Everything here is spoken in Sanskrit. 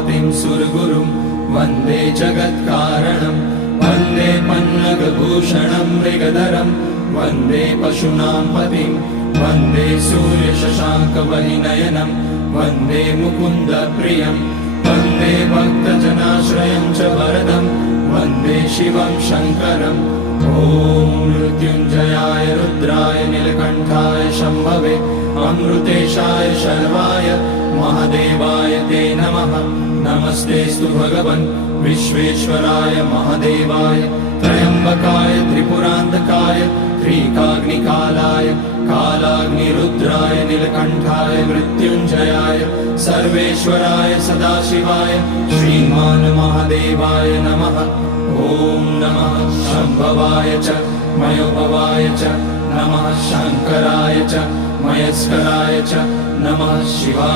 पतिं सुरगुरुं वन्दे जगत्कारणं वन्दे पन्नगभूषणं मृगधरं वन्दे पशूनां पतिं वन्दे सूर्यशशाङ्कवहिनयनं वन्दे मुकुन्दप्रियं वन्दे भक्तजनाश्रयं च वरदं वन्दे शिवं शङ्करम् ॐ मृत्युञ्जयाय रुद्राय नीलकण्ठाय शम्भवे अमृतेशाय शर्वाय महादेवाय ते नमः। नमस्तेऽस्तु भगवन् विश्वेश्वराय महादेवाय त्र्यम्बकाय त्रिपुरान्तकाय त्रिकाग्निकालाय कालाग्निरुद्राय नीलकण्ठाय मृत्युञ्जयाय सर्वेश्वराय सदाशिवाय श्रीमान् महादेवाय नमः। ॐ नमः शम्भवाय च मयोभवाय च नमः शङ्कराय च मयस्कराय च नमः शिवाय।